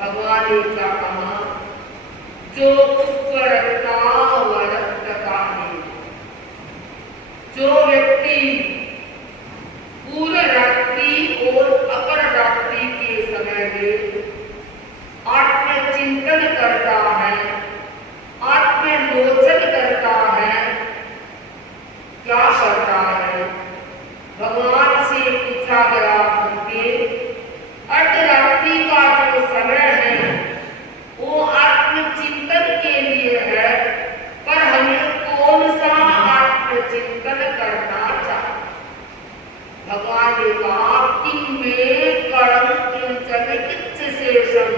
भगवान ने क्या कहा, जो कुकरता वरतता है, जो व्यक्ति पूर्ण रात्रि और अपर रात्रि के समय में आत्मचिंतन करता है, आत्मलोचन करता है, क्या करता है? भगवान से पूछा गया, भक्ति अर्धरात्रि का जो समय है वो आत्मचिंतन के लिए है, पर हमें कौन सा आत्मचिंतन करना चाहिए? भगवान ने कहा, किम में कर्म किंचन किच्छ शेषम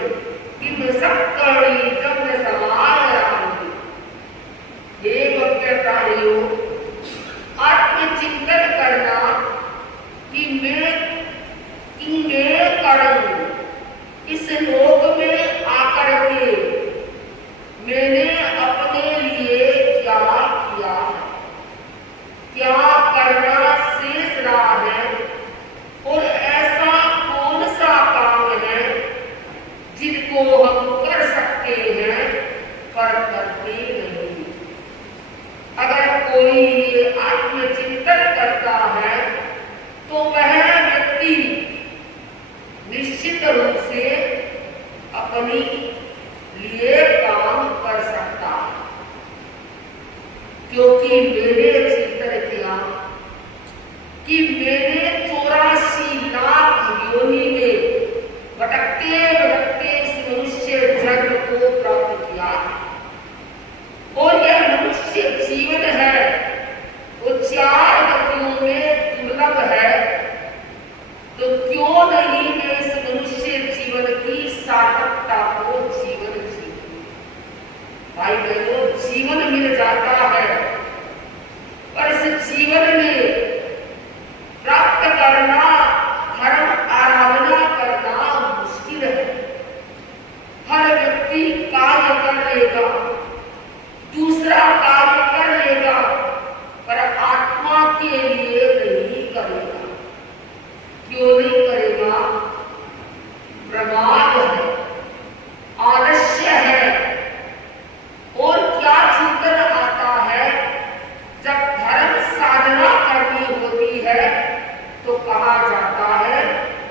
किम सक्कर्णी जब न समायामि। हे भक्तप्राणियों, आत्मचिंतन करना कि मैं कर्म इस लोक में आकर के मैंने अपने लिए क्या किया है, क्या करना शेष रहा है, और ऐसा कौन सा काम है जिनको हम कर सकते हैं पर करते नहीं। अगर कोई ये आत्मचिंतन करता है तो वह व्यक्ति निश्चित रूप से अपनी लिए काम कर सकता है, क्योंकि मैंने चिंतन किया कि मैंने 84 लाख योनि में भटकते भटकते इस मनुष्य जन्म को प्राप्त किया है, और यह मनुष्य जीवन है वो 4 गतियों में दुर्लभ है, तो क्यों नहीं मैं इस मनुष्य जीवन की सार्थकता को जीवन जीऊं। भाई बहनों, जीवन मिल जाता है, पर इस जीवन में प्राप्त करना, धर्म आराधना करना मुश्किल है। हर व्यक्ति कार्य कर लेगा, दूसरा कार्य कर लेगा, पर आत्मा के लिए नहीं करेगा। क्यों नहीं करेगा? प्रमाद है, आलस्य है, और क्या चिंतन आता है? जब धर्म साधना करनी होती है तो कहा जाता है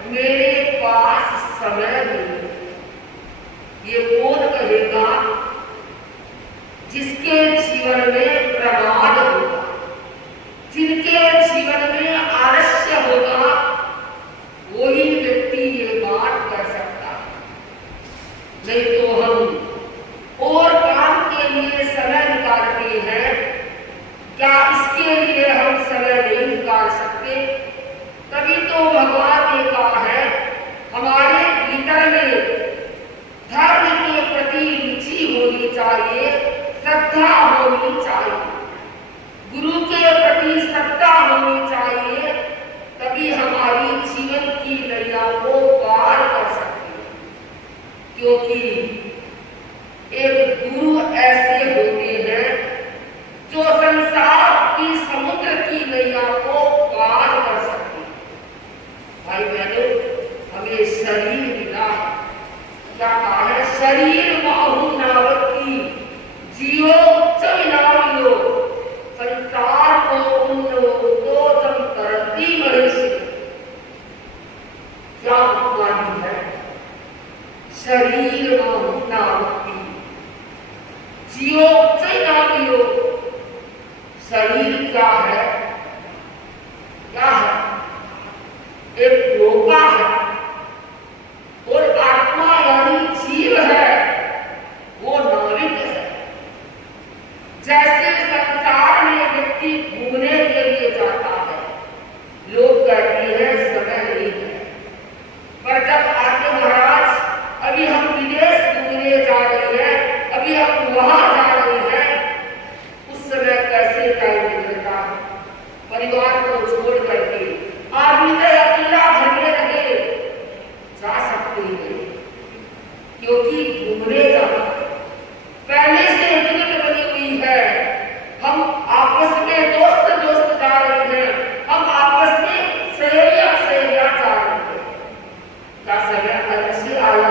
मेरे पास समय नहीं। ये कौन कहेगा? जिसके जीवन में प्रमाद होगा, जिनके जीवन में आलस्य होगा, वही व्यक्ति ये बात कर सकता है। नहीं तो हम और काम के लिए समय निकालते हैं, क्या इसके लिए हम समय नहीं निकाल सकते? तभी तो भगवान ने कहा है हमारे भीतर में धर्म के प्रति रुचि होनी चाहिए, श्रद्धा होनी चाहिए, गुरु के प्रति श्रद्धा होनी चाहिए, तभी हमारी जीवन की नैया को पार कर सकते हैं। क्योंकि एक गुरु ऐसे होते हैं जो संसार की समुद्र की नैया को पार कर सकते हैं। भाई बहनों, हमें शरीर मिला है, क्या कहा है? शरीर माहू नावती जियो चविनावियो संसार को उन्नो तो जम करती महेश। क्या उपाधि है? शरीर माहू नावती जियो चविनावियो। शरीर क्या है? क्या है? एक नौका है, और आत्मा यानी जीव है, वो नाविक है। जैसे संसार में व्यक्ति घूमने के लिए जाता है, लोग कहते हैं समय नहीं है, पर जब आते महाराज अभी हम विदेश घूमने जा रहे हैं, अभी हम वहां जा रहे हैं, उस समय कैसे टाइम निकलता है? परिवार को छोड़ करके आदमी चाहे अकेला घर में रहे, जा सकते हैं, क्योंकि घूमने जाना पहले से टिकट बनी हुई है। हम आपस में दोस्त जा रहे हैं, हम आपस में सहेलियां जा रहे हैं। क्या समय अलग से आया?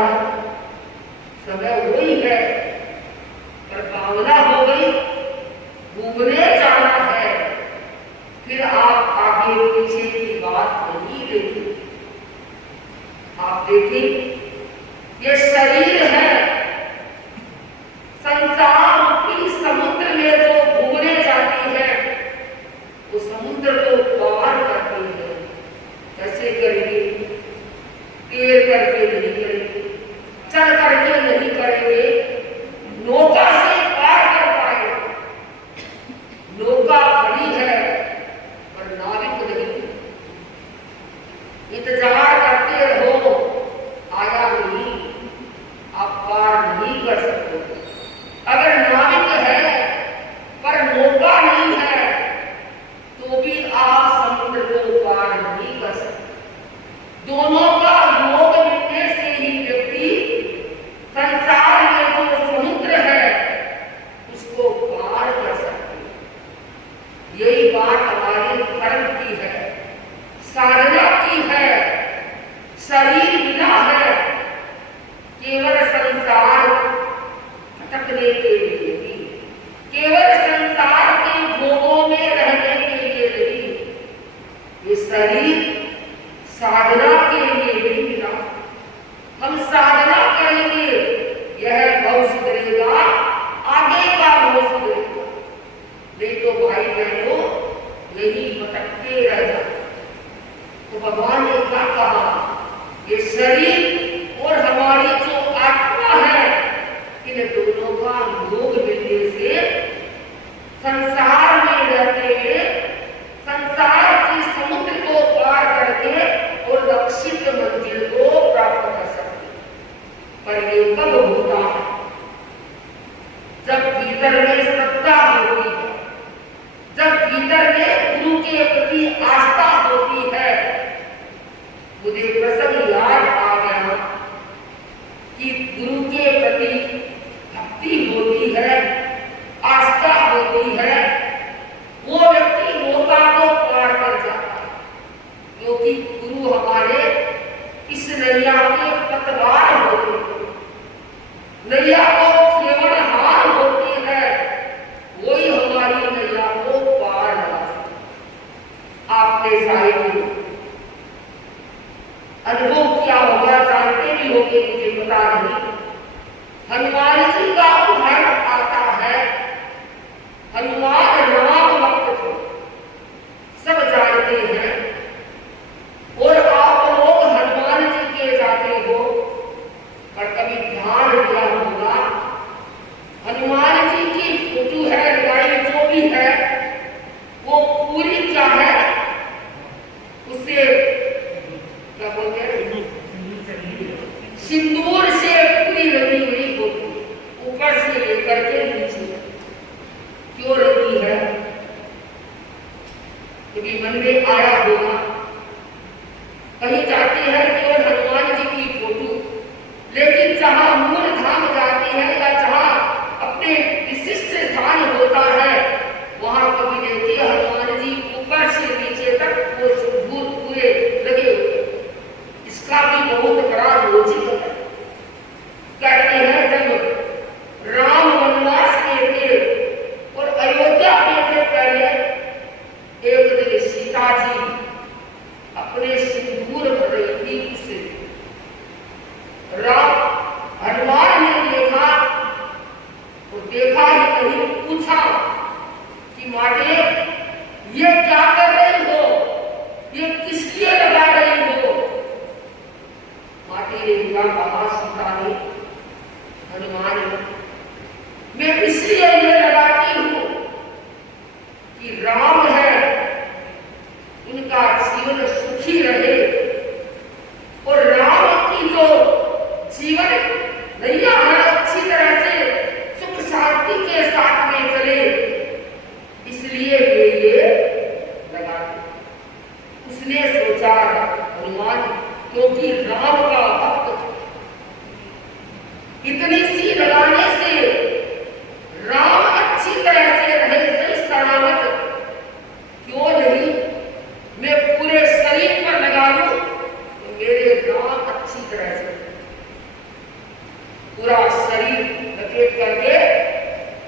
संसार भटकने के लिए नहीं, केवल संसार के भोगों में रहने के लिए नहीं, ये शरीर साधना के लिए नहीं मिला। हम साधना करेंगे, यह भव सुधरेगा, आगे का भव सुधरेगा। नहीं तो भाई बहनों यही भटकते रह जाते। तो भगवान ने क्या कहा, ये शरीर और हमारी जो आत्मा है, इन दोनों का योग मिलने से संसार में रहते हुए संसार के समुद्र को पार करके और लक्षित मंजिल को प्राप्त कर सकते। पर ये कब होता है? जब भीतर में श्रद्धा होती है, जब भीतर में गुरु के प्रति आस्था होती है। मुझे प्रसंग याद आ गया कि गुरु के प्रति भक्ति होती है, आस्था होती है, वो व्यक्ति मौका को पार कर जाता है, क्योंकि गुरु हमारे इस नैया के पतवार होते हैं, नैया को खेवनहार होती है, वही हमारी नैया को पार लगा सकता। आपने साहित्य अनुभव किया होगा, जानते भी होंगे, मुझे पता नहीं। हनुमान जी का उदाहरण आता है। हनुमान राम भक्त थे, सब जानते हैं। और आप लोग हनुमान जी के जाते हो, पर कभी ध्यान दिया होगा, हनुमान जी की फोटो है लगाई, जो भी है वो पूरी क्या है, उसे क्या बोलते हैं, सिंदूर से पूरी लगी हुई होती, ऊपर से लेकर के नीचे। क्यों रखी है? कभी मन में आया होगा, कहीं जाते हैं केवल हनुमान जी की फोटो, लेकिन जहां मूल धाम जाते हैं या जहां अपने विशिष्ट स्थान होता है, वहां कभी देखिए हनुमान जी ऊपर से नीचे तक वो सिंदूर पूरे लगे हुए। इसका भी बहुत बड़ा लॉजिक है। कहते हैं जब राम वनवास में थे और अयोध्या में थे, पहले एक दिन सीता जी अपने सिंदूर भर रही थी, उससे राम हनुमान ने देखा, तो देखा ही नहीं, पूछा कि माते ये क्या कर रही हो, ये किस लिए लगा रही हो? माते ने क्या कहा, सीता ने, हनुमान मैं इसलिए ये लगाती हूं कि राम है, उनका जीवन सुखी रहे, और राम की जो जीवन नैया है अच्छी तरह से सुख शांति के साथ में चले, इसलिए वे ये लगाते। उसने सोचा हनुमान, क्योंकि राम का भक्त, इतनी सी लगाने से राम अच्छी तरह से रहे, सही सलामत, क्यों नहीं मैं पूरे शरीर पर लगा लूं, तो मेरे राम अच्छी तरह से पूरा शरीर लपेट करके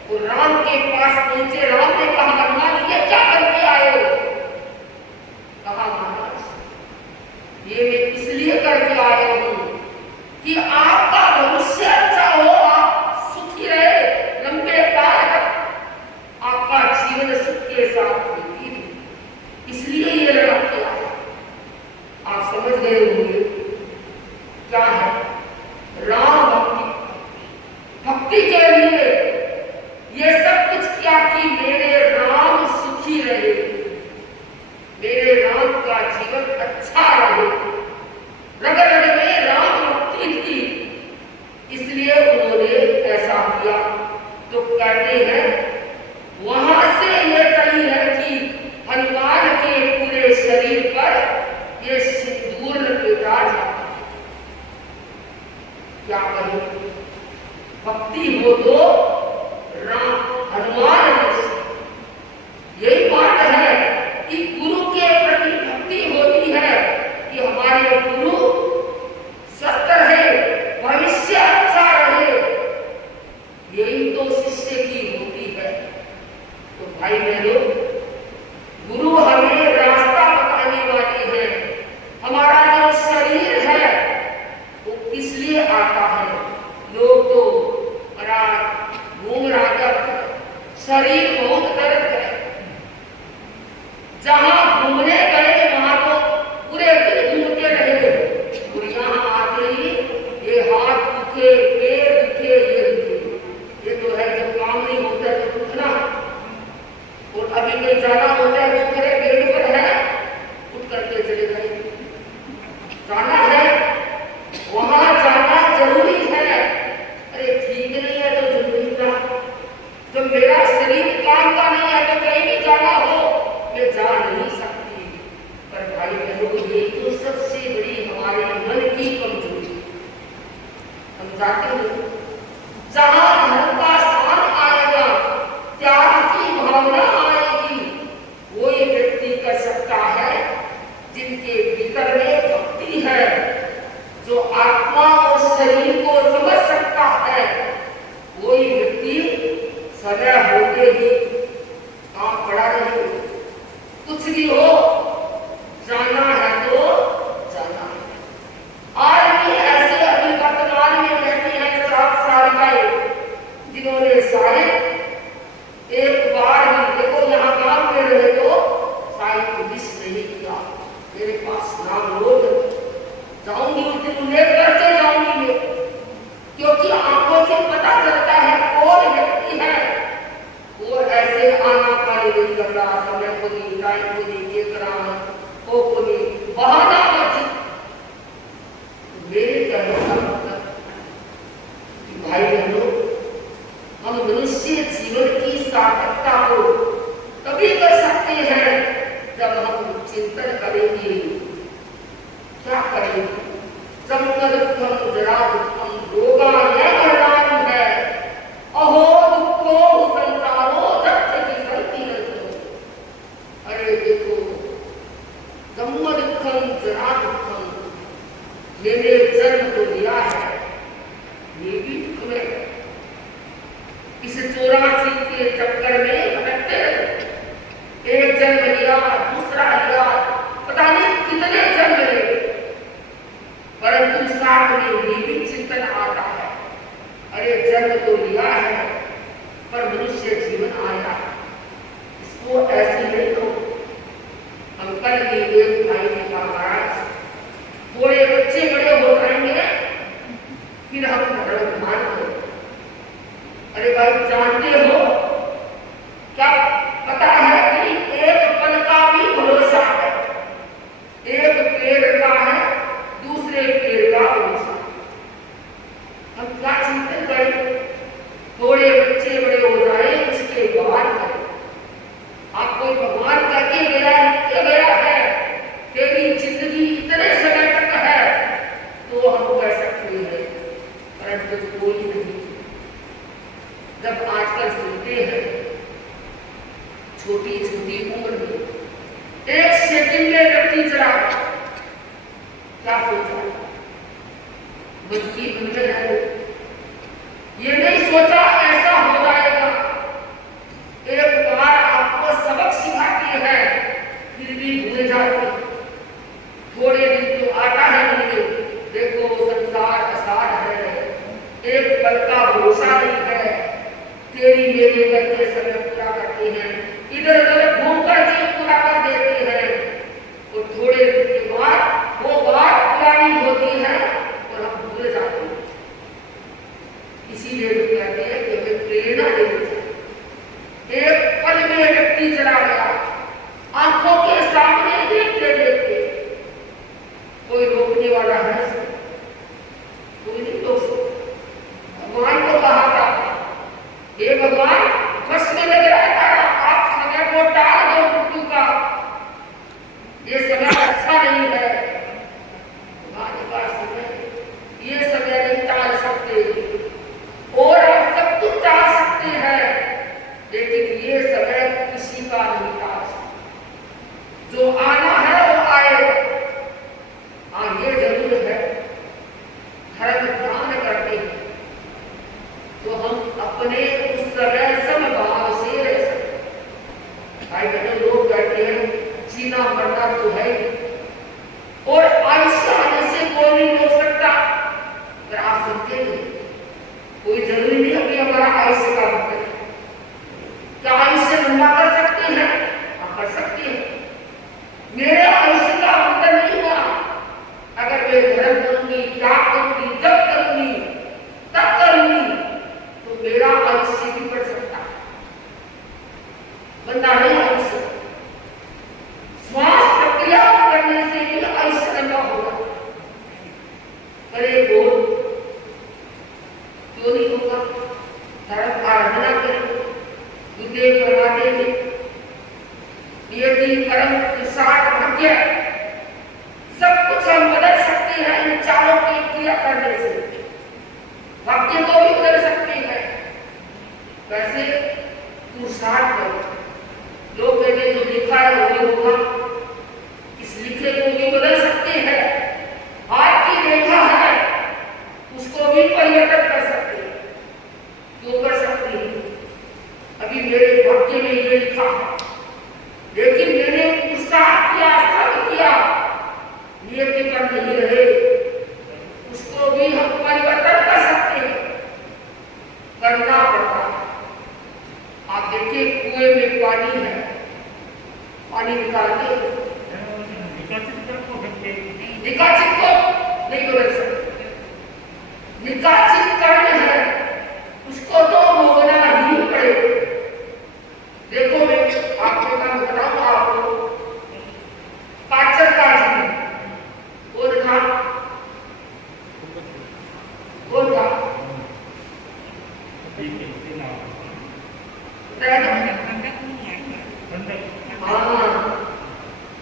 और राम के पास पहुंचे। राम ने कहा, हनुमान ये क्या करके आए हो? कहा, महाराज ये मैं इसलिए करके आया हूं कि आपका भविष्य अच्छा हो, आप सुखी रहे, लंबे काल तक आपका जीवन सुख के साथ व्यतीत, इसलिए ये लगा के आया। आप समझ गए होंगे क्या है राम भक्ति। भक्ति के लिए ये सब कुछ किया कि मेरे राम सुखी रहे, मेरे राम का जीवन अच्छा रहे। रग रग में राम भक्ति थी, इसलिए उन्होंने ऐसा किया। तो कहते हैं वहां से ये चली है कि हनुमान के पूरे शरीर पर ये सिंदूर लपेटा जाता है। क्या कहें, भक्ति हो तो राम हनुमान जैसी। यही बात है कि गुरु के प्रति भक्ति होती है कि हमारे गुरु स्वस्थ रहे, भविष्य अच्छा शरीर बहुत दर्द है। जहां घूमने गए वहां तो पूरे दिन घूमते रहे और यहाँ आते ही ये हाथ दुखे, पैर दुखे, ये दुखे। ये तो है जब काम नहीं होता है तो दुखना, और अभी में जाना होता है तो करे बेड पर है उठ करके चले गए। जाना है वहां जाना जरूरी है। अरे ठीक नहीं है तो जरूरी था। जब मेरा शरीर काम का नहीं है तो कहीं भी जाना हो मैं जा नहीं सकती। पर भाई बहनों ये तो सबसे बड़ी हमारे मन की कमजोरी। हम जाते हैं जहां धर्म का स्थान आएगा, त्याग की भावना आएगी, वो ये व्यक्ति कर सकता है जिनके भीतर में भक्ति है, जो आत्मा और शरीर को समझ सकता है। वो ही व्यक्ति समय होते ही काम पड़ा नहीं, कुछ भी हो जाना है तो जाना है। आज भी ऐसे अभी वर्तमान में रहती हैं 7 साल का जिन्होंने शायद एक बार भी देखो यहाँ काम में रहे तो शायद पुलिस नहीं किया। मेरे पास नाम लोग जाऊंगी उस दिन उल्लेख करके जाऊंगी मैं, क्योंकि आंखों से पता चलता है कौन व्यक्ति है वो ऐसे आना पानी नहीं कर रहा, समय को नहीं, टाइम को नहीं देख रहा है, वो को नहीं बहाना मत। मेरे कहने का मतलब कि भाई बहनों हम मनुष्य जीवन की सार्थकता को तभी कर सकते हैं जब हम चिंतन करेंगे। क्या करेंगे? जन्म दुखम जरा दुखम रोगा यह मरणानी है, अहो दुखो संसारो जगत की संति नहीं। अरे देखो जन्म दुखम जरा दुखम, मैंने जन्म तो लिया है ये भी दुख में। इस 84 के चक्कर में भटकते रहे। एक जन्म लिया, दूसरा लिया, पता नहीं कितने जन्म ले, परंतु साथ में ये भी चिंतन आता है अरे जन्म तो लिया है पर मनुष्य जीवन आया, इसको ऐसे नहीं करो। अंकल की एक भाई ने कहा महाराज थोड़े बच्चे बड़े हो जाएंगे फिर हम धर्म मान करो। अरे भाई जानते हो क्या पता है कि एक पल का भी भरोसा है, एक पेड़ का है दूसरे पेड़ का भरोसा। हम क्या चिंतन करें? थोड़े बच्चे बड़े हो जाए उसके बाद करें। आपको भगवान करके गया नित्य गया है, तेरी जिंदगी इतने समय तक है तो हम कर सकते हैं, परंतु कोई नहीं। जब आजकल सुनते हैं छोटी छोटी उम्र में 1 सेकंड में व्यक्ति चला, क्या सोचा? बच्ची बन है, ये नहीं सोचा ऐसा हो जाएगा। एक बार आपको सबक सिखाती है फिर भी भूल जाती। थोड़े दिन तो आता है मन में, देखो संसार असार है, एक पल का भरोसा नहीं है, तेरी मेरी करके समय पूरा करते हैं, इधर उधर घूम करके पूरा कर देते हैं, और थोड़े दिन के बाद वो बात पुरानी होती है और हम भूल जाते हैं। इसीलिए लोग कहते हैं कि हमें प्रेरणा देनी चाहिए। एक पल में व्यक्ति चला गया, आंखों के सामने देखते देखते, कोई रोकने वाला है? कोई नहीं रोक सकता। भगवान को कहा था हे भगवान बस में लग रहा है, आप समय को टाल दो मृत्यु का, ये समय अच्छा नहीं है। भगवान का समय ये समय नहीं टाल सकते, और आप सब कुछ टाल सकते हैं लेकिन ये समय किसी का नहीं टाल सकते। जो आना है वो आएगा। हाँ ये जरूर है क्यों नहीं होगा? धर्म आराधना करें, विवेक प्रमादे नियति कर्म निषाद भाग्य सब कुछ हम बदल सकते हैं इन चारों की क्रिया करने से। भाग्य को भी बदल सकते हैं। कैसे? पुरुषार्थ करो। लोग कहते हैं जो लिखा है वही होगा, इस लिखे को भी बदल सकते हैं। आज की रेखा है उसको भी परिवर्तन कर सकते हैं। क्यों कर सकते हैं? अभी मेरे भाग्य में ये लिखा है, लेकिन मैंने पुरुषार्थ किया, श्रम किया, नियति पर नहीं रहे, उसको भी हम परिवर्तन कर सकते हैं। करना पड़ता है। आप देखिए कुएं में पानी है, पानी निकालते निकाचित को नहीं बदल सकते। निकाचित करना है उसको तो भोगना ही पड़ेगा। देखो मैं आपको काम बताऊंगा आपको। काचर का कौन था? कौन था?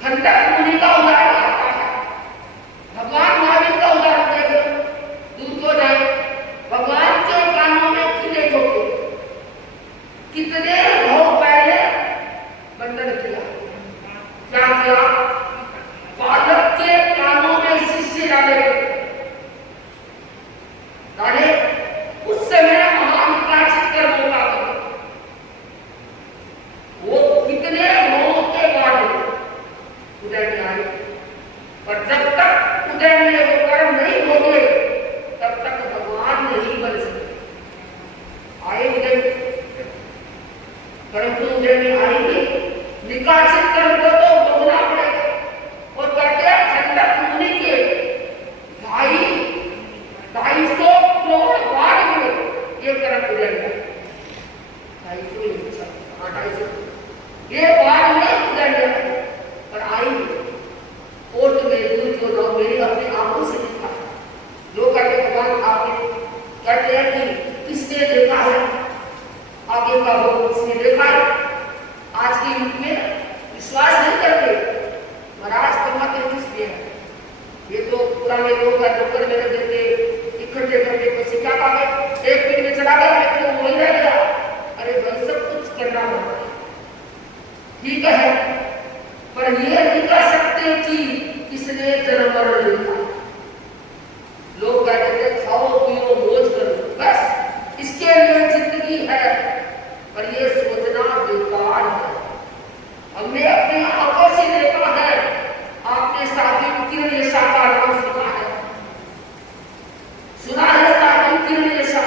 खंडक मुनि का उदाहरण आता है। भगवान महावीर का उदाहरण देख लो, दूर को जाए। भगवान के कानों में किले ठोके, कितने भाव पहले बंधन किया। क्या किया? बालक के कानों में शिष्य डाले। उस समय महान विकासित कर होगा वो कितने भावों के बाद उदय में आए। पर जब तक उदय में वो कर्म नहीं होंगे तब तक भगवान नहीं बन सकते। आए उदय में, परंतु उदय में आएंगे, निकासित कर्म को तो भोगना पड़ेगा। और कहते हैं खंडक मुनि के 250 करोड़ बाद में ये कर्म उदय में 250 ये बाद में उदय में और आएंगे। कोर्ट में दूर क्यों जाओ, मेरी अपनी आंखों से देखा है। लोग कहते भगवान आपने कहते हैं कि किसने देखा है आगे का वो किसने देखा है। आज के युग में विश्वास नहीं करते। महाराज कमाते किसने है? ये तो पुराने लोग नौकर में देते इकट्ठे करके तो सिक्का पा गए, 1 मिनट में चला गया, लेकिन वो वही रह गया। अरे भाई सब कुछ करना होता है, ठीक है, पर ये नहीं कर सकते कि किसने जन्म मरण लिखा। लोग कहते थे खाओ पियो मौज करो, बस इसके लिए जिंदगी है। पर ये सोचना बेकार है। हमने अपनी आंखों से देखा है। आपने साधु किरण यशा का नाम सुना है? सुना है साधु किरण यशा?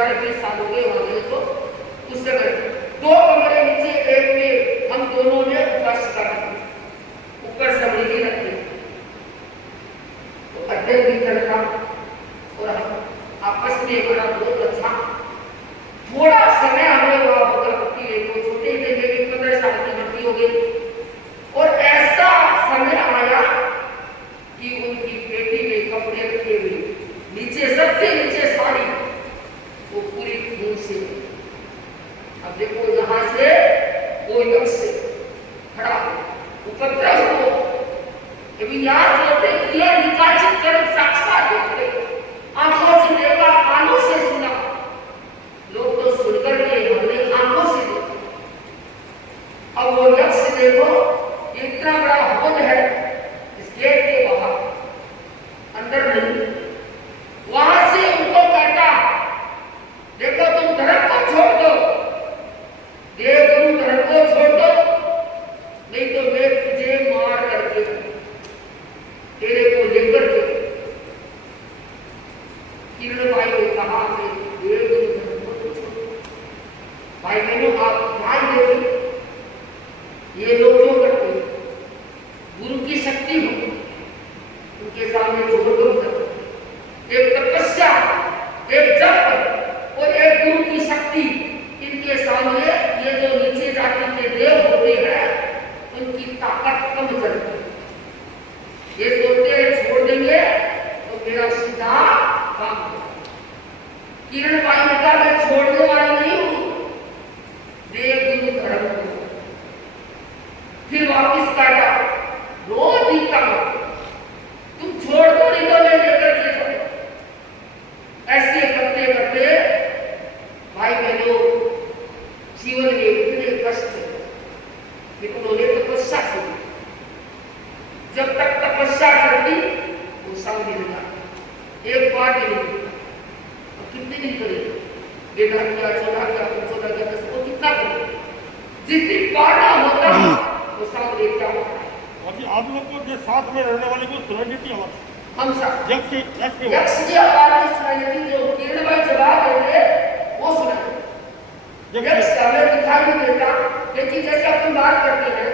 18-20 साल हो गए वहां गए तो उस समय 2 कमरे नीचे एक में हम दोनों ने उपासिका की, ऊपर समृद्धि रखी, तो अध्ययन भी चलता और हम आपस में बड़ा बहुत अच्छा थोड़ा समय हमें वहां भगवती है तो छोटे थे, मेरी 15 साल की भर्ती हो गई और ऐसा समय आया कि उनकी बेटी में कपड़े रखे हुए नीचे सबसे नीचे साड़ी वो पूरी खून से। अब देखो यहाँ से वो यक्ष खड़ा उपद्रव हो कभी याद होते कि यह निकाचित कर्म साक्षात देख रहे, आंखों से देखा, कानों से सुना, लोग तो सुनकर के हमने आंखों से देखा। अब वो यक्ष देखो इतना बड़ा हवन है इस गेट के बाहर, अंदर नहीं, वहां से उनको कहता देखो तुम धर्म को छोड़ दो, देवगुरु धर्म को छोड़ दो, नहीं तो मैं तुझे मार करके तेरे को लेकर के। किरण भाई ने कहा कि देवगुरु धर्म को छोड़ो। भाई बहनों आप ध्यान देंगे ये लोग जो करते गुरु की शक्ति हो उनके सामने जोर दो, एक तपस्या, एक जप और एक गुरु की शक्ति, इनके सामने ये जो नीचे जाति के देव होते हैं उनकी ताकत कम चलती है। ये सोचते हैं छोड़ देंगे तो मेरा सीधा काम होगा। किरण भाई ने कहा मैं छोड़ने वाला नहीं हूं, देव गुरु धर्म को। फिर वापिस काटा, रोज दिखता तुम छोड़ दो नहीं तो मैं लेकर के जाऊं। ऐसे करते करते भाई बहनों जीवन में इतने कष्ट, लेकिन उन्होंने तपस्या शुरू। जब तक तपस्या चलती वो सामने लगा, एक बार भी नहीं, कितने दिन करेंगे, 13 किया, 14 किया, 15 किया, 10 को कितना करेंगे, जिस दिन पाना होता वो सामने क्या होता है। अभी आप लोग को जो साथ में रहने वाले को सुनाई देती आवाज, हम सब यक्ष की आवाज नहीं सुनाई देती, जो किरण भाई जवाब देते वो सुनाई। यक्ष हमें दिखाई नहीं देता, लेकिन जैसे अपन बात करते हैं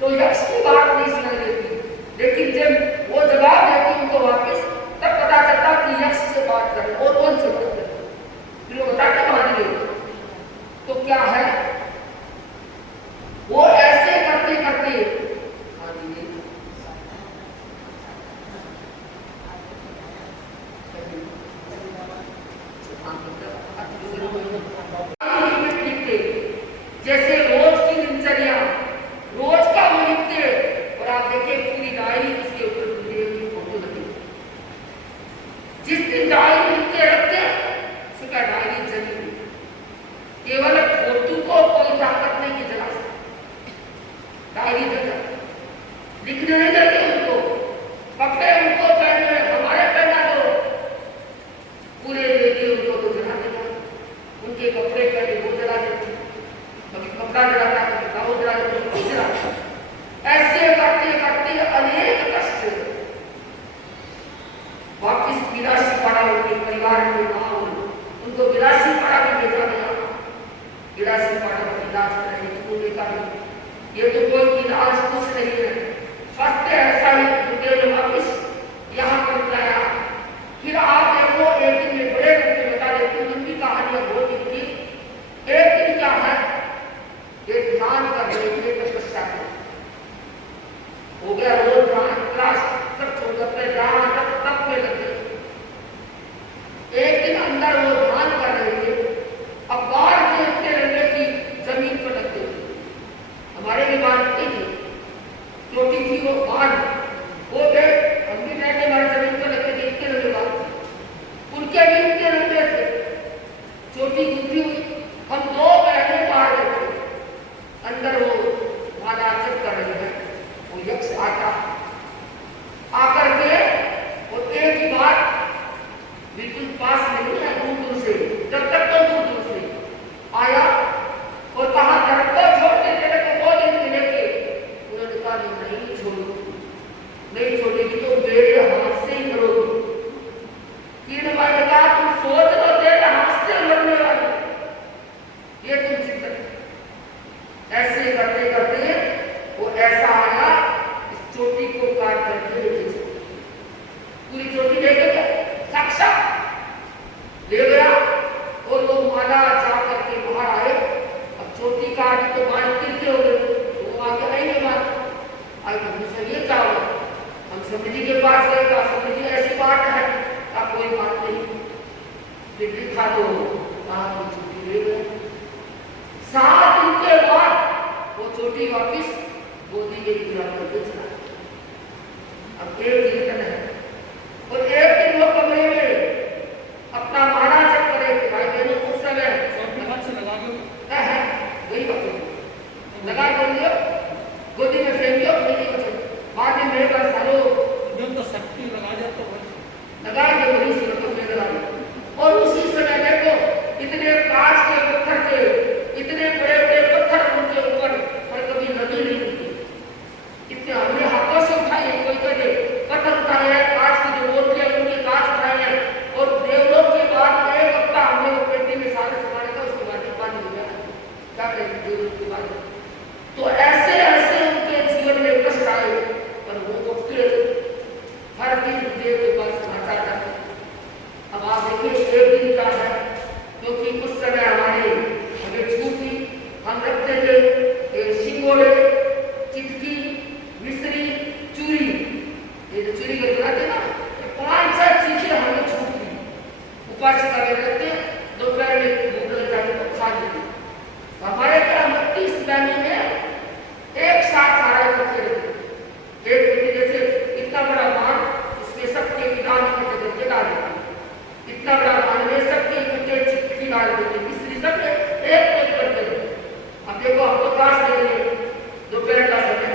तो यक्ष की बात नहीं सुनाई देती, लेकिन जब वो जवाब देती उनको वापस, तब पता चलता कि यक्ष से बात कर रहे और कौन से बात कर रहे। फिर वो बताते मानिए तो क्या है, वो ऐसे करते करते जैसे रोज की दिनचर्या, रोज का वो लिखते और आप देखिए पूरी डायरी उसके ऊपर की फोटो लगी। जिस दिन डायरी लिखते रखते उसका डायरी जली, केवल फोटो को कोई ताकत नहीं की जला सकती, डायरी जल जाती। लिखने नहीं देते उनको, कपड़े उनको पहने हमारे पहना दो, पूरे देते उनको तो जला देना, उनके कपड़े पहने वो जला देते, कभी कपड़ा जलाता, कभी कागज जलाता, कभी कुछ जलाता। ऐसे करते करते अनेक कष्ट, वापिस विलासी पाड़ा उनके परिवार के गांव, उनको विलासी पाड़ा में भेजा गया। विलासी पाड़ा का इलाज करने को देखा नहीं, ये तो कोई इलाज कुछ नहीं है, स्वास्थ्य ऐसा ही उनके वापिस यहाँ पर बुलाया। फिर आप देखो एक दिन में बड़े रूप में बता देती हूँ, लंबी कहानियां बहुत दिन की। एक दिन क्या है, ये ध्यान कर रहे थे, तपस्या हो गया, रोज ध्यान क्लास सब छोड़ करते ध्यान तब में लगे। एक दिन अंदर वो ध्यान कर रहे थे, अब बाहर के उनके रंगे की जमीन पर लगते थे, हमारे भी बांधते थे, छोटी थी वो बांध, वो गए लिखा तो कहा कि छुट्टी ले गए। 7 दिन के बाद वो चोटी वापिस गोदी में गिरा करके चला। अब एक दिन का है और एक दिन वो कमरे में अपना माना चेक करे कि भाई मैंने उस समय है वही बात लगा देंगे गोदी में फेंकियो नहीं बचे बाद में मेरे पास सारो जब तो शक्ति लगा दे तो लगा के वही सिर में लगा और उसी समय देखो इतने कांच के पत्थर के इतने बड़े बड़े पत्थर उनके ऊपर पर कभी नदी नहीं होती। इतने हमने हाथों से उठाए कोई कहते पत्थर उठाए हैं कांच की जो मूर्तियां उनके कांच उठाए हैं और देवलोक के बाद एक हफ्ता हमने वो पेटी में सारे संभाले था उसके बाद पानी हो गया क्या करें देवलोक के बाद। तो ऐसे ऐसे उनके जीवन में कष्ट आए पर वो उठते हर दिन देव के पास समाचार जाते। अब आप देखिए एक दिन का है क्योंकि उस समय हमें छूट थी हम रखते थे सिंगोड़े चिटकी मिश्री चूरी ये जो चूरी के बनाते ना 5-6 चीजें हमें छूट थी उपास करके रखते दोपहर में भूख लग जाती तो खा लेते। हमारे क्या 32 बहनी में एक साथ सारा करते रहते एक बेटी जैसे इतना बड़ा मान इसमें सबके विधान के डाल देते इतना बड़ा मान में सबके इकट्ठे चिटकी डाल देते मिश्री सब एक करते रहते। अब देखो हम तो क्लास ले रहे दोपहर का समय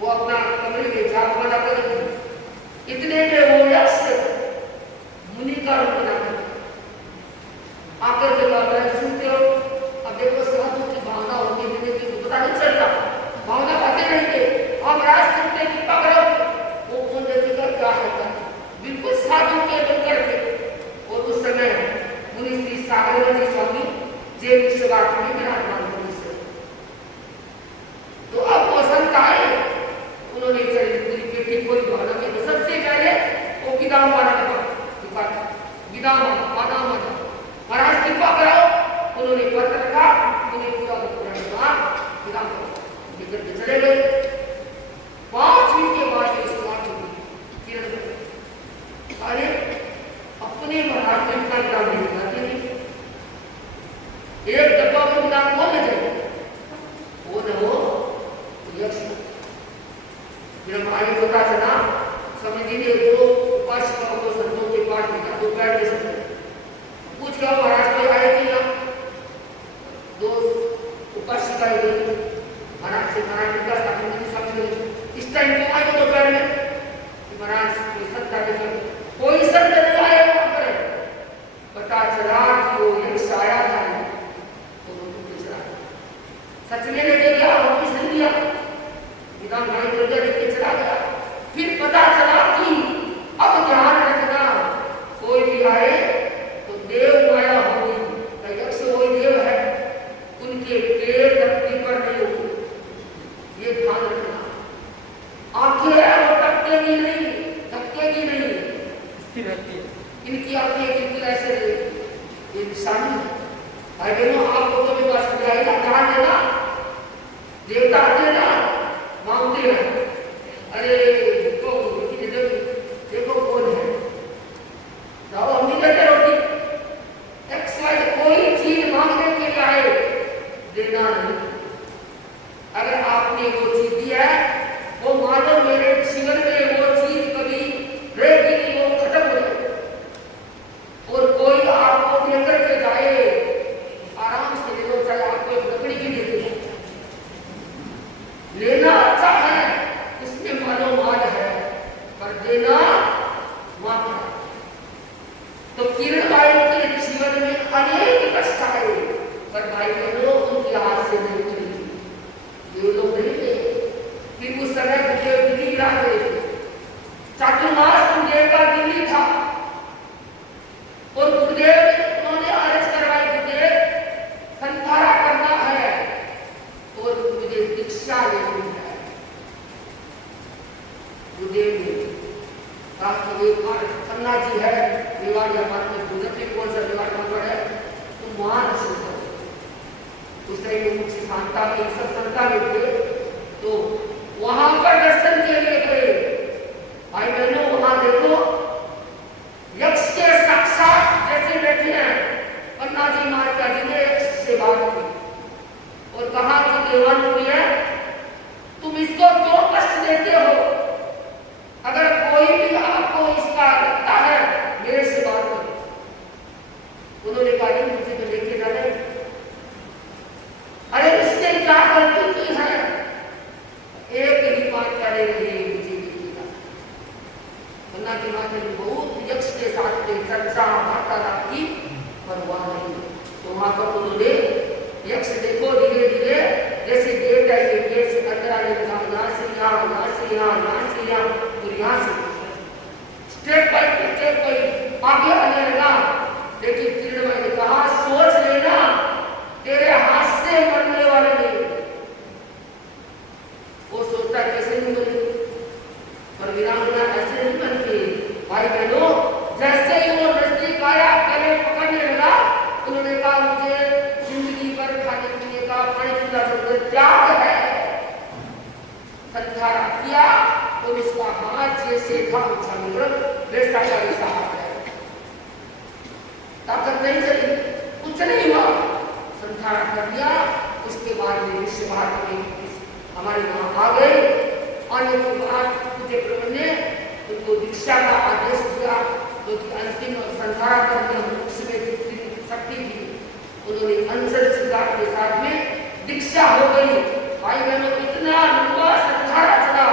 वो अपना कमरे में झाग वाला करेंगे इतने में वो यक्ष मुनि का रूप बना आकर जब आप सुनते हो अब देखो साधु की भावना होती है कि पता नहीं चलता भावना बातें रहेंगे हम राज सुनते कि पकड़ो वो कौन देखेगा क्या है बिल्कुल साधु के बनकर थे। और उस समय मुनि श्री सागरानंद स्वामी जेल विश्ववास में विराजमान थे। तो अब वो संत आए उन्होंने पूरी पेटी कोई भावना की तो सबसे पहले वो विदाम माना विदाम माना महाराज कृपा कराओ उन्होंने पत्र रखा उन्हें पूरा विदाम लेकर के चले गए। 5 मिनट के बाद इसको बात होगी अरे अपने महाराज में इतना विदाम नहीं दिखाते नहीं एक डब्बा में विदाम कौन ले जाए वो न हो यक्ष। जब आगे पता चला स्वामी जी ने दो उपासकों को संतों के पास भेजा दोपहर के समय पूछ गया महाराज कोई आए कि ना 2 उपासिकाएं गई महाराज से महाराज का स्थापन की समझ इस टाइम क्यों आए दोपहर में महाराज कोई संत आगे कोई संत नहीं आया वहां पर पता चला कि वो यक्ष आया था तो वो चला सच में लेके गया वापिस नहीं दिया विधान भाई दुर्गा लेके चला गया। फिर पता चला कि अब ध्यान रखना कोई भी आए तो देव माया होगी यक्ष वही देव है उनके पैर धरती पर नहीं होगी ये ध्यान रखना। आंखें है वो टपकेगी नहीं थकेगी नहीं स्थिर रहती है इनकी आंखें बिल्कुल ऐसे ये निशानी है। भाई बहनों आप लोगों के पास जाएगा ध्यान देना देवता आते ना मांगते हैं अरे देखो कौन है हम नहीं कहते रोटी एक्सवाइज कोई चीज मांगने के लिए आए देना नहीं। अगर आपने वो चीज दिया है वो मानो मेरे जीवन में वो चीज कभी रहेगी नहीं वो खत्म हो जाए और कोई आपको लेकर के जाए आराम से ले लो चाहे आपको एक लकड़ी की दे दे लेना अच्छा है इसमें मानो माल है पर देना मात्र। तो किरण भाई के जीवन में अनेक कष्ट आए पर भाई बहनों उनके हाथ से नहीं चली ये लोग नहीं थे। फिर उस समय गुरुदेव दिल्ली गिरा गए थे चातुर्मास गुरुदेव का दिल्ली था और गुरुदेव उन्होंने अर्ज करवाई गुरुदेव संतारा करना है और मुझे दीक्षा लेनी है। गुरुदेव ने कहा कि एक बार खन्ना जी है विवाह हमारे में गुजरती कौन सा विवाह पर है तुम वहां रसूल करो। उस टाइम मुझे शांता में सत्संगता में थे तो वहां पर दर्शन के लिए गए। भाई बहनों वहां देखो यक्ष के साक्षात जैसे बैठे उन्होंने कहा नहीं मुझे तो लेके जाना है। अरे उसने क्या गलती की है? एक ही बात करे रहे मुझे लेके जाना। गंगा की माता ने बहुत यक्ष के साथ में चर्चा वार्तालाप की, पर वह नहीं। तो वहां पर उन्होंने यक्ष देखो धीरे धीरे जैसे गेट है, ये गेट से अंदर आने लगा, यहाँ से यहाँ, यहाँ से यहाँ, यहाँ से यहाँ, और यहाँ से स्टेप बाय स्टेप आगे आने लगा। लेकिन किरणमय ने कहा सोच लेना तेरे हाथ से मरने वाले नहीं। वो सोचता कैसे नहीं बने, पर वीरांगना ऐसे नहीं बनती। भाई बहनों, जैसे ही वो नजदीक आया गले पकड़ने लगा, उन्होंने कहा मुझे जिंदगी भर खाने पीने का पानी पीना जरूरत त्याग है। संधारा किया तो इसका हाथ जैसे था उछाल वैसा का वैसा हाथ है, ताकत नहीं चली, कुछ नहीं हुआ। संधारा कर दिया। उसके बाद में विश्वभारत में हमारे वहां आ गए। आने के बाद मुझे प्रभु ने उनको दीक्षा का आदेश दिया, जो कि अंतिम संधारा करने उसमें शक्ति थी। उन्होंने अंशल स्वीकार के साथ में दीक्षा हो गई। भाई बहनों, इतना लंबा संधारा चला,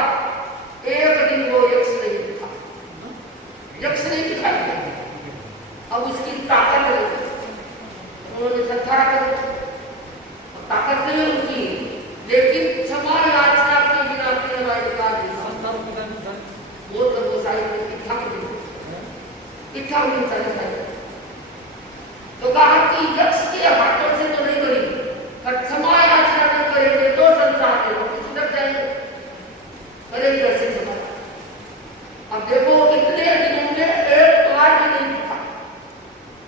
एक दिन वो यक्ष नहीं दिखा, यक्ष नहीं दिखाई। अब उसकी ताकत नहीं, उन्होंने संधारा कर ताकत नहीं उनकी, लेकिन क्षमा याचना के बिना अपने वाले का वो तो वो सारी इच्छा उन्हें चाहिए। तो कहा कि यक्ष के हाथों से तो नहीं बनी, पर क्षमा याचना न करेंगे तो संसार में वो सुधर जाएंगे, करेंगे कैसे क्षमा। अब देखो इतने दिनों में एक बार भी नहीं दिखा।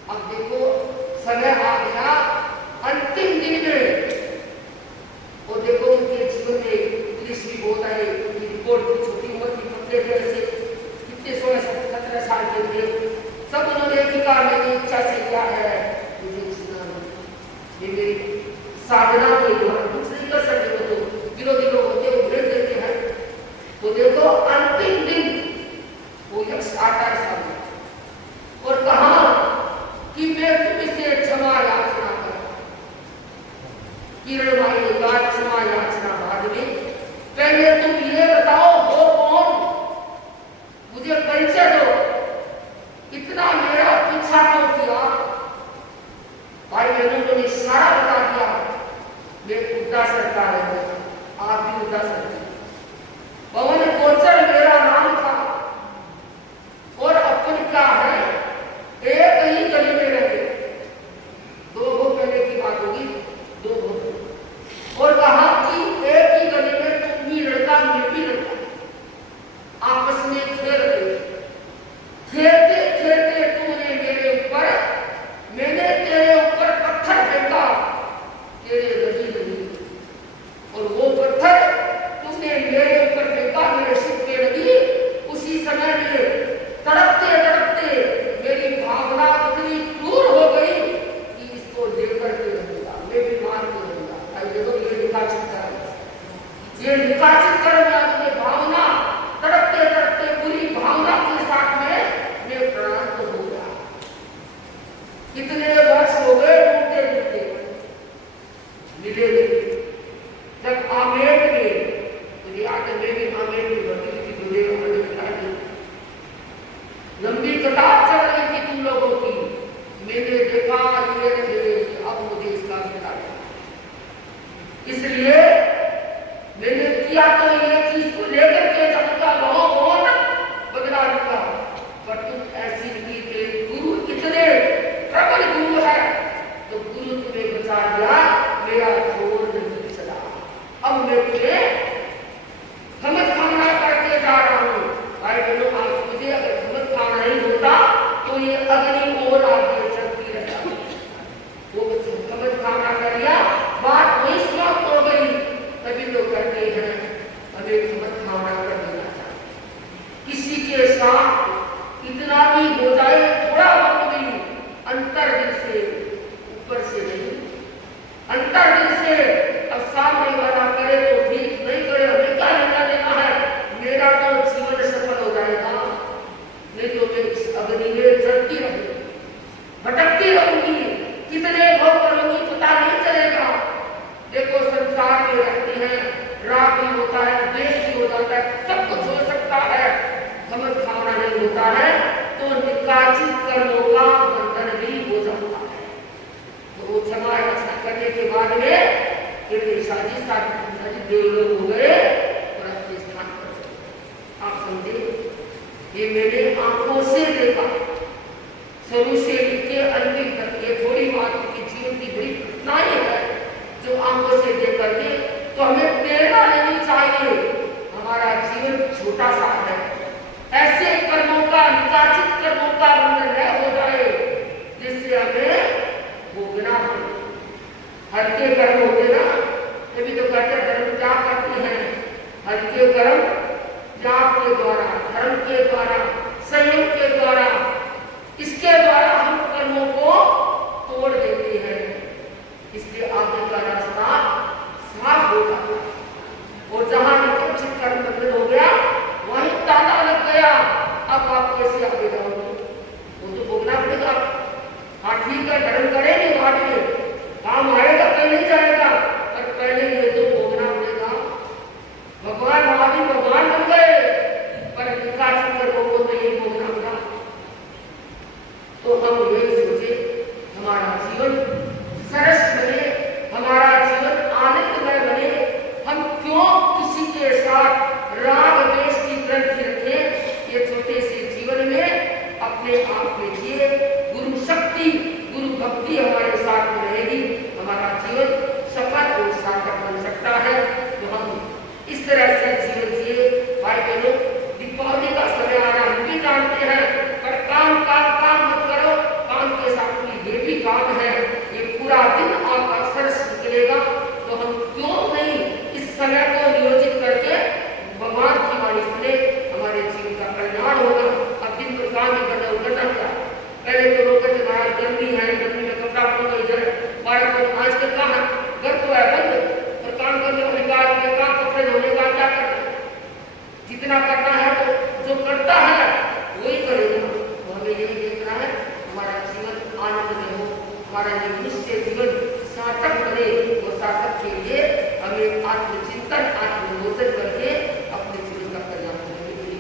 अब देखो समय आ गया अंतिम दिन में, और देखो उनके जीवन में पुलिस भी बहुत है, उनकी रिपोर्ट भी छोटी उम्र की पत्ते थे, ऐसे कितने 16-17 साल के थे। सब उन्होंने एक ही कहा मेरी इच्छा से क्या है, मुझे ये मेरी साधना के द्वारा कुछ नहीं कर सकते। वो तो विरोधी लोग होते हैं, वो भेज देते हैं। तो देखो अंतिम दिन वो यक्ष आता है सामने और कहा कि मैं तुमसे क्षमा याचना कर। किरणमय ने कहा क्षमा याचना बाद में, पहले तुम ये बताओ हो कौन, मुझे परिचय दो, इतना मेरा पीछा क्यों किया। भाई बहनों ने सारा बता दिया। मैं उद्दा सरकार है, आप भी उद्दा सरकार। पवन गोचर मेरा नाम था, और अपन क्या है एक ही गली में रहे। 2 भोग पहले की बात होगी, 2 भोग, और कहा कि एक ही गली में तुम भी लड़का मैं भी लड़का, आपस में खेल रहे। खेलते खेलते तूने मेरे ऊपर, मैंने तेरे ऊपर पत्थर फेंका, तेरे लगी नहीं, और वो पत्थर तुमने मेरे ऊपर फेंका, मेरे सिर पे लगी। उसी समय में तड़पते तड़पते मेरी भावना इतनी क्रूर हो गई कि इसको लेकर के रहूंगा, मैं बीमार हो रहूंगा। अब देखो ये निकाचित कर्म, ये निकाचित कर्म है। भावना तड़पते तड़पते बुरी भावना के साथ में मैं प्राण तो हो गया। कितने वर्ष हो गए ढूंढते ढूंढते, मिले नहीं। जब आमेर में मुझे याद है, मैं भी आमेर में भर्ती थी, दूल्हे को मैंने बताया, लंबी कतार चल रही थी तुम लोगों की। मैंने देखा ये रहे, अब मुझे इसका बता दिया। इसलिए मैंने किया तो ये चीज को लेकर के जाने का बहुत बदला लूंगा, पर तुम ऐसी नहीं, तेरे गुरु इतने प्रबल गुरु है, तो गुरु तुम्हें बचा दिया, मेरा छोड़ नहीं चला। अब मैं तुम्हें समझ खाना करके जा रहा हूँ। भाई बहनों, आज मुझे अगर समझ खाना नहीं होता तो ये अग्नि और आगे चलती रहता। वो समझ खाना कर लिया, बात वही समाप्त हो गई। तभी लोग कहते हैं हमें समझ खाना कर देना चाहिए। किसी के साथ इतना भी हो जाए, थोड़ा वक्त भी, अंतर दिल से, ऊपर से नहीं, अंतर दिल से। अब सामने वाला करे तो ठीक, नहीं करे हमें क्या लेना देना है, मेरा तो जीवन सफल हो जाएगा, नहीं तो मैं इस अग्नि में जलती रहूंगी, भटकती रहूंगी। राग भी होता है, द्वेष भी हो जाता है, सब कुछ हो सकता है, समझ खाना नहीं होता है, तो निकाचित कर्मों का बंधन भी हो जाता है। तो वो क्षमा याचना करने के बाद में फिर निशाजी साजी देवलोक हो गए और अपने स्थान पर चले। आप समझे, ये मेरे आंखों से देखा, शुरू से लेके अंतिम तक, ये थोड़ी बात की जीवन की बड़ी घटनाएं है जो आंखों से देख करके तो हमें प्रेरणा लेनी चाहिए। हमारा जीवन छोटा सा है, ऐसे कर्मों का, निकाचित कर्मों का बंधन न हो जाए जिससे हमें भोगना पड़े। हल्के कर्म होते ना, तभी तो कहते धर्म क्या करते हैं, हल्के कर्म जाप के द्वारा, धर्म के द्वारा, संयम के द्वारा, इसके द्वारा हम कर्मों को तोड़ देते हैं, इसलिए आगे का रास्ता साफ हो जाता है। और जहां निकाचित कर्म बंधन हो गया वहीं ताला लग गया, अब आप कैसे आगे जाओगे? वो तो भोगना पड़ेगा। हाँ ठीक है, धर्म करेंगे बाद में, काम आएगा कहीं नहीं जाएगा, पर पहले ये तो भोगना पड़ेगा। भगवान महावीर भगवान बन गए, पर निकाचित कर्मों को तो ये भोगना पड़ा। तो हम यही सोचे हमारा जीवन सरस बने, हमारा जीवन आनंदमय बने, हम क्यों किसी के साथ राग द्वेष की ग्रंथि रखें? ये छोटे से जीवन में अपने आप में जिए, गुरु शक्ति, गुरु भक्ति हमारे साथ में रहेगी, हमारा जीवन सफल और सार्थक बन सकता है। तो हम इस तरह से जीवन जिए। भाई बहनों, दीपावली का समय आ रहा हम भी जानते हैं, पर काम काम काम मत करो, काम के साथ में ये भी काम है, ये पूरा दिन आपका सरस निकलेगा। तो हम क्यों नहीं इस समय को नियोजित करके भगवान की वाणी सुने, हमारे जीवन का कल्याण होगा। अब दिन तो काम ही करना होगा क्या? पहले तो लोग कहते महाराज गर्मी है, गर्मी में कपड़ा पहनो इधर, बाहर को आज कल कहाँ है, घर तो है बंद, और काम करने वाले का काम कपड़े धोने का क्या करना, जितना करना है तो जो करता है वही करेगा। तो हमें यही देखना है हमारा जीवन आनंद में हो, हमारा ये निश्चय जीवन सार्थक बने। और सार्थक के लिए हमें आत्मचिंतन, आत्मविमोचन करके अपने जीवन का कल्याण करने के लिए